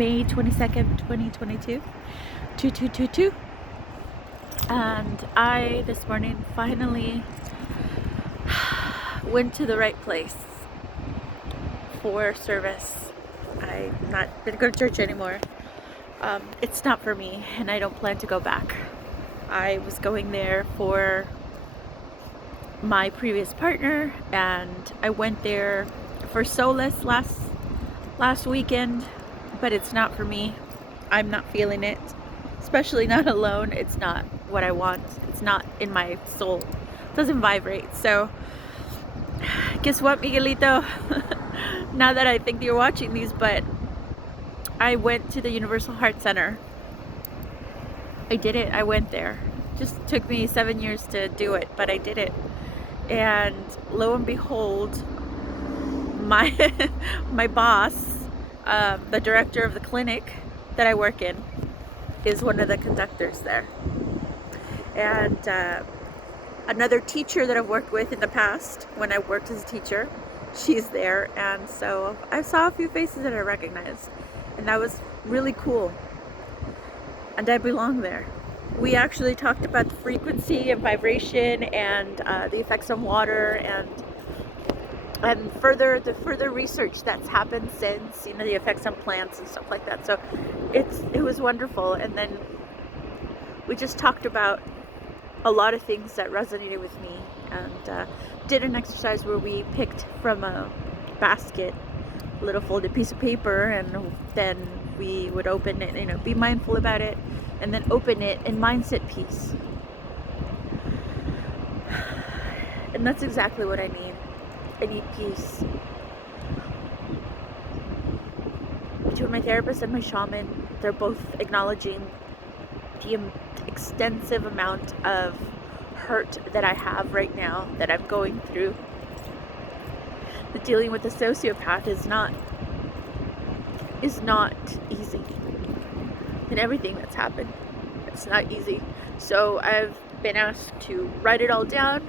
May 22nd, 2022, 2222. And I, this morning, finally went to the right place for service. I'm not going to go to church anymore. It's not for me, and I don't plan to go back. I was going there for my previous partner, and I went there for solace last weekend, but it's not for me. I'm not feeling it, especially not alone. It's not what I want. It's not in my soul. It doesn't vibrate. So guess what, Miguelito? Now that I think you're watching these, but I went to the Universal Heart Center. I did it. I went there. Just took me 7 years to do it, but I did it. And lo and behold, my my boss, the director of the clinic that I work in, is one of the conductors there. And another teacher that I've worked with in the past, when I worked as a teacher, she's there. And so I saw a few faces that I recognized, and that was really cool. And I belong there. We actually talked about the frequency and vibration and the effects on water and the further research that's happened since, the effects on plants and stuff like that. So it was wonderful. And then we just talked about a lot of things that resonated with me, and did an exercise where we picked from a basket a little folded piece of paper, and then we would open it, be mindful about it, and then open it in mindset peace. And that's exactly what I need. I need peace. Between my therapist and my shaman, they're both acknowledging the extensive amount of hurt that I have right now, that I'm going through. That dealing with a sociopath is not easy. And everything that's happened, it's not easy. So I've been asked to write it all down.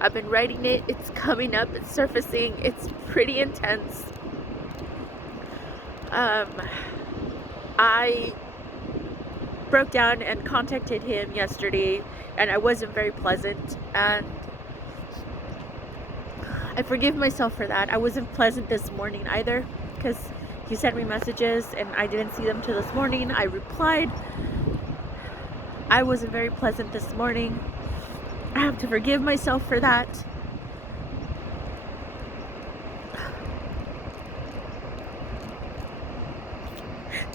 I've been writing it. It's coming up. It's surfacing. It's pretty intense. I broke down and contacted him yesterday, and I wasn't very pleasant, and I forgive myself for that. I wasn't pleasant this morning either, because he sent me messages and I didn't see them till this morning. I replied. I wasn't very pleasant this morning. I have to forgive myself for that.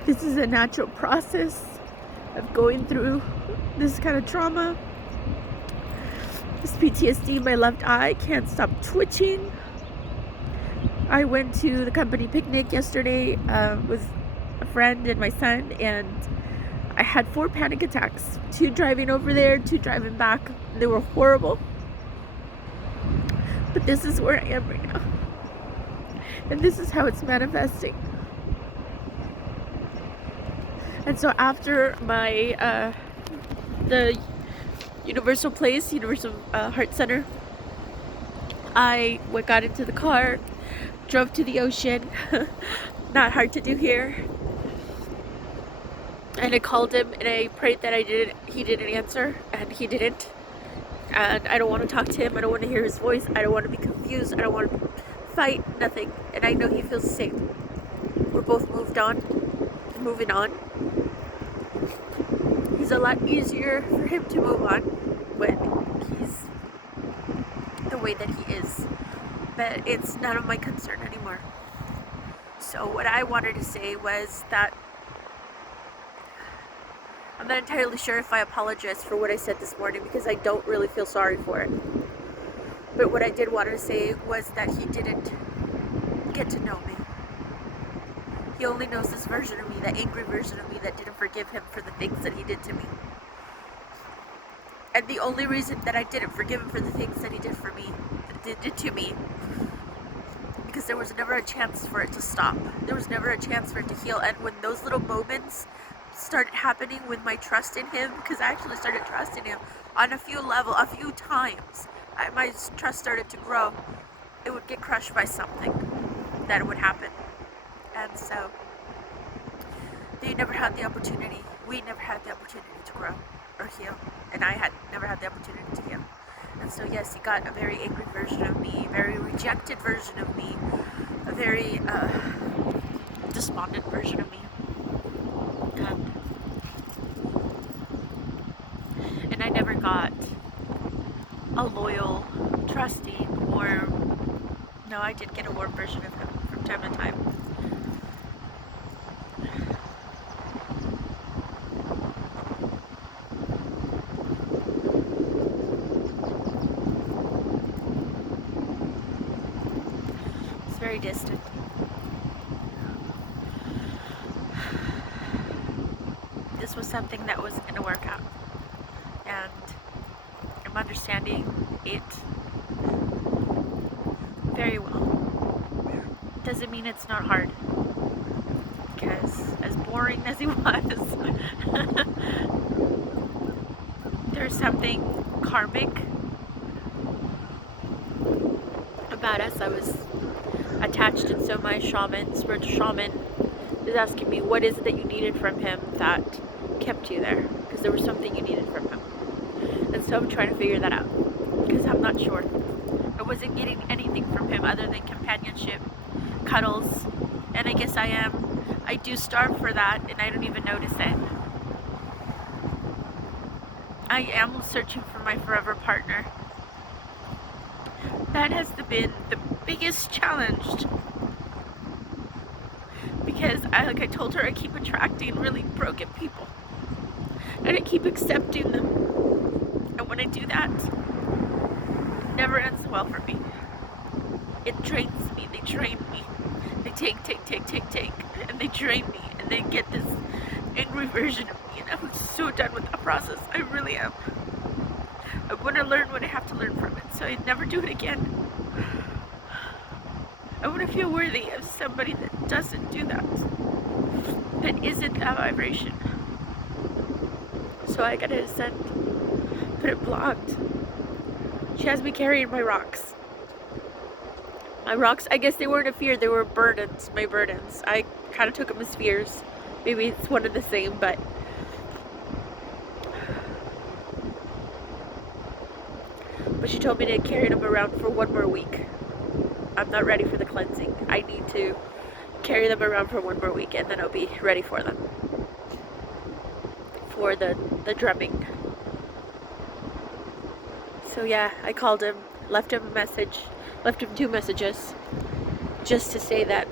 This is a natural process of going through this kind of trauma. This PTSD, my left eye can't stop twitching. I went to the company picnic yesterday with a friend and my son, and I had 4 panic attacks. 2 driving over there, 2 driving back. They were horrible. But this is where I am right now. And this is how it's manifesting. And so after my the Universal Heart Center, I got into the car, drove to the ocean. Not hard to do here. And I called him and I prayed that he didn't answer, and he didn't. And I don't want to talk to him. I don't want to hear his voice. I don't want to be confused. I don't want to fight, nothing. And I know he feels the same. We're both moving on. It's a lot easier for him to move on when he's the way that he is. But it's none of my concern anymore. So what I wanted to say was that I'm not entirely sure if I apologize for what I said this morning, because I don't really feel sorry for it. But what I did want to say was that he didn't get to know me. He only knows this version of me, the angry version of me that didn't forgive him for the things that he did to me. And the only reason that I didn't forgive him for the things that he did to me, because there was never a chance for it to stop. There was never a chance for it to heal. And when those little moments started happening with my trust in him, because I actually started trusting him on a few times, my trust started to grow. It would get crushed by something that would happen. And so they never had the opportunity. We never had the opportunity to grow or heal, and I had never had the opportunity to heal. And so yes, he got a very angry version of me, a very rejected version of me, a very despondent version of me, and I never got a loyal, trusting, warm. No, I did get a warm version of him from time to time. It's very distant. This was something that wasn't going to work out, and I'm understanding it very well. Doesn't mean it's not hard, because as boring as he was, there's something karmic about us. I was attached, and so my shaman, spiritual shaman, is asking me, what is it that you needed from him that kept you there? Because there was something you needed from him. And so I'm trying to figure that out, because I'm not sure. I wasn't getting anything from him other than companionship, cuddles, and I guess I do starve for that, and I don't even notice it. I am searching for my forever partner. That has been the biggest challenge, because like I told her, I keep attracting really broken people, and I keep accepting them, and when I do that, it never ends well for me. It drains me, they drain me, they take, and they drain me, and they get this angry version of me, and I'm so done with that process. I really am. I want to learn what I have to learn from it, so I'd never do it again. I want to feel worthy of somebody that doesn't do that, that isn't that vibration. So I gotta send, put it blocked. She has me carrying my rocks. My rocks, I guess they weren't a fear, they were burdens, my burdens. I kind of took them as fears. Maybe it's one and the same, but she told me to carry them around for 1 more week. I'm not ready for the cleansing. I need to carry them around for 1 more week, and then I'll be ready for them. For the drumming. So yeah, I called him, left him a message, left him 2 messages, just to say that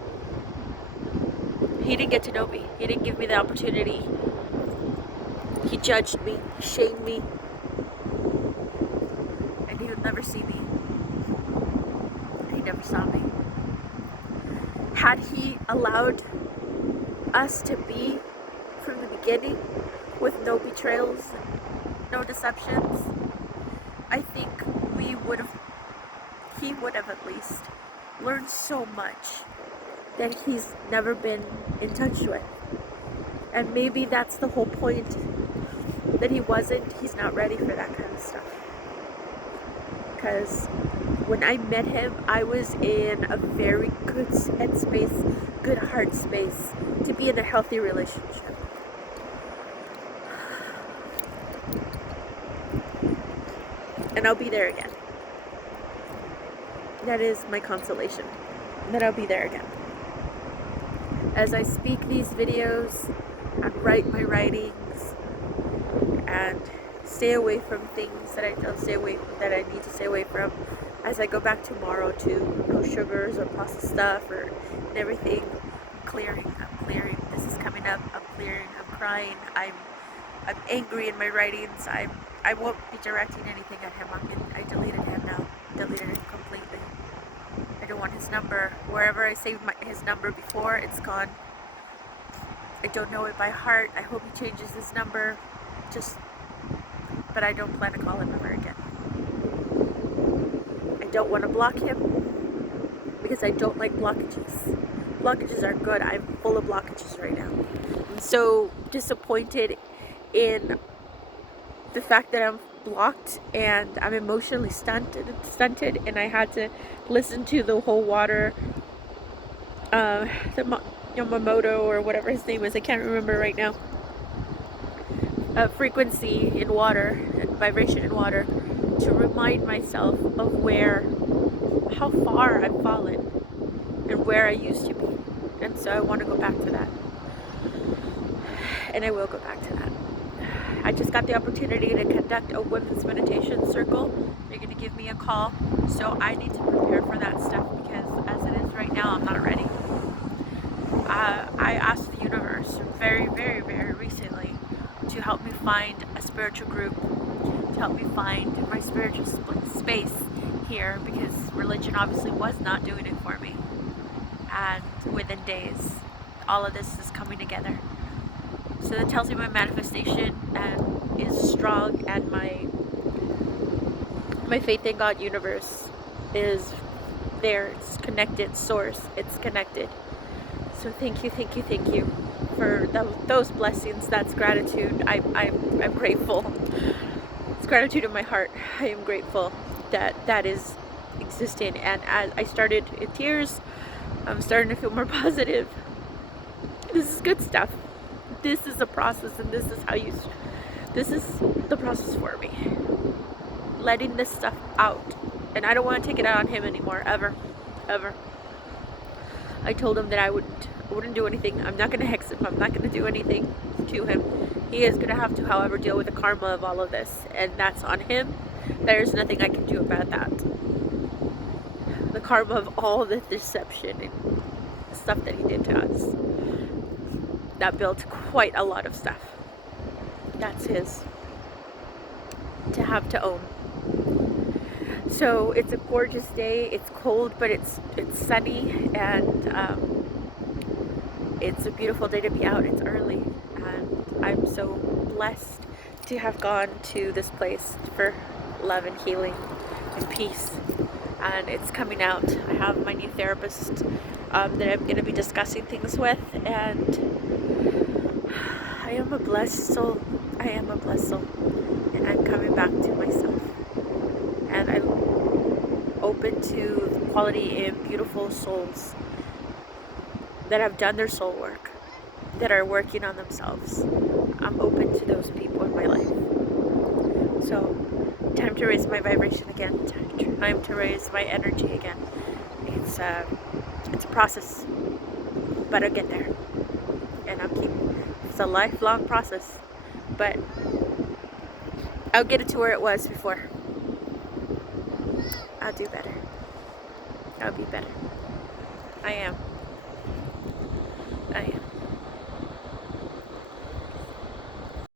he didn't get to know me. He didn't give me the opportunity. He judged me, shamed me, and he would never see me. He never saw me. Had he allowed us to be from the beginning with no betrayals and no deceptions, I think he would have at least learned so much that he's never been in touch with. And maybe that's the whole point, that he's not ready for that kind of stuff. Because when I met him, I was in a very good headspace, good heart space to be in a healthy relationship. And I'll be there again. That is my consolation, that I'll be there again. As I speak these videos and write my writings and stay away from things that I need to stay away from, as I go back tomorrow to no sugars or processed stuff and everything, I'm clearing. This is coming up. I'm clearing. I'm crying. I'm angry in my writings. I won't be directing anything at him. I deleted him now. Deleted him completely. I don't want his number. Wherever I saved his number before, it's gone. I don't know it by heart. I hope he changes his number. But I don't plan to call him ever again. I don't want to block him because I don't like blockages. Blockages are good. I'm full of blockages right now. I'm so disappointed in the fact that I'm blocked, and I'm emotionally stunted, and I had to listen to the whole water, the Yamamoto or whatever his name is, I can't remember right now, frequency in water and vibration in water, to remind myself of how far I've fallen and where I used to be. And so I want to go back to that. And I will go back to that. I just got the opportunity to conduct a women's meditation circle. They're going to give me a call. So I need to prepare for that stuff, because as it is right now, I'm not ready. I asked the universe very, very, very recently to help me find a spiritual group, to help me find my spiritual space here, because religion obviously was not doing it for me. And within days, all of this is coming together. So that tells me my manifestation is strong, and my faith in God universe is there. It's connected, source. It's connected. So thank you for those blessings. That's gratitude. I'm grateful. It's gratitude in my heart. I am grateful that is existing. And as I started in tears, I'm starting to feel more positive. This is good stuff. This is a process, and this is the process for me. Letting this stuff out. And I don't want to take it out on him anymore, ever. I told him that I wouldn't do anything. I'm not going to hex him. I'm not going to do anything to him. He is going to have to, however, deal with the karma of all of this. And that's on him. There's nothing I can do about that. The karma of all the deception and stuff that he did to us. That built quite a lot of stuff. That's his to have to own. So it's a gorgeous day. It's cold, but it's sunny, and it's a beautiful day to be out. It's early, and I'm so blessed to have gone to this place for love and healing and peace. And it's coming out. I have my new therapist that I'm going to be discussing things with, and I am a blessed soul. And I'm coming back to myself. And I'm open to quality and beautiful souls that have done their soul work, that are working on themselves. I'm open to those people in my life. So, time to raise my vibration again. Time to raise my energy again. It's a process, but I'll get there. And it's a lifelong process, but I'll get it to where it was before. I'll do better. I'll be better. I am.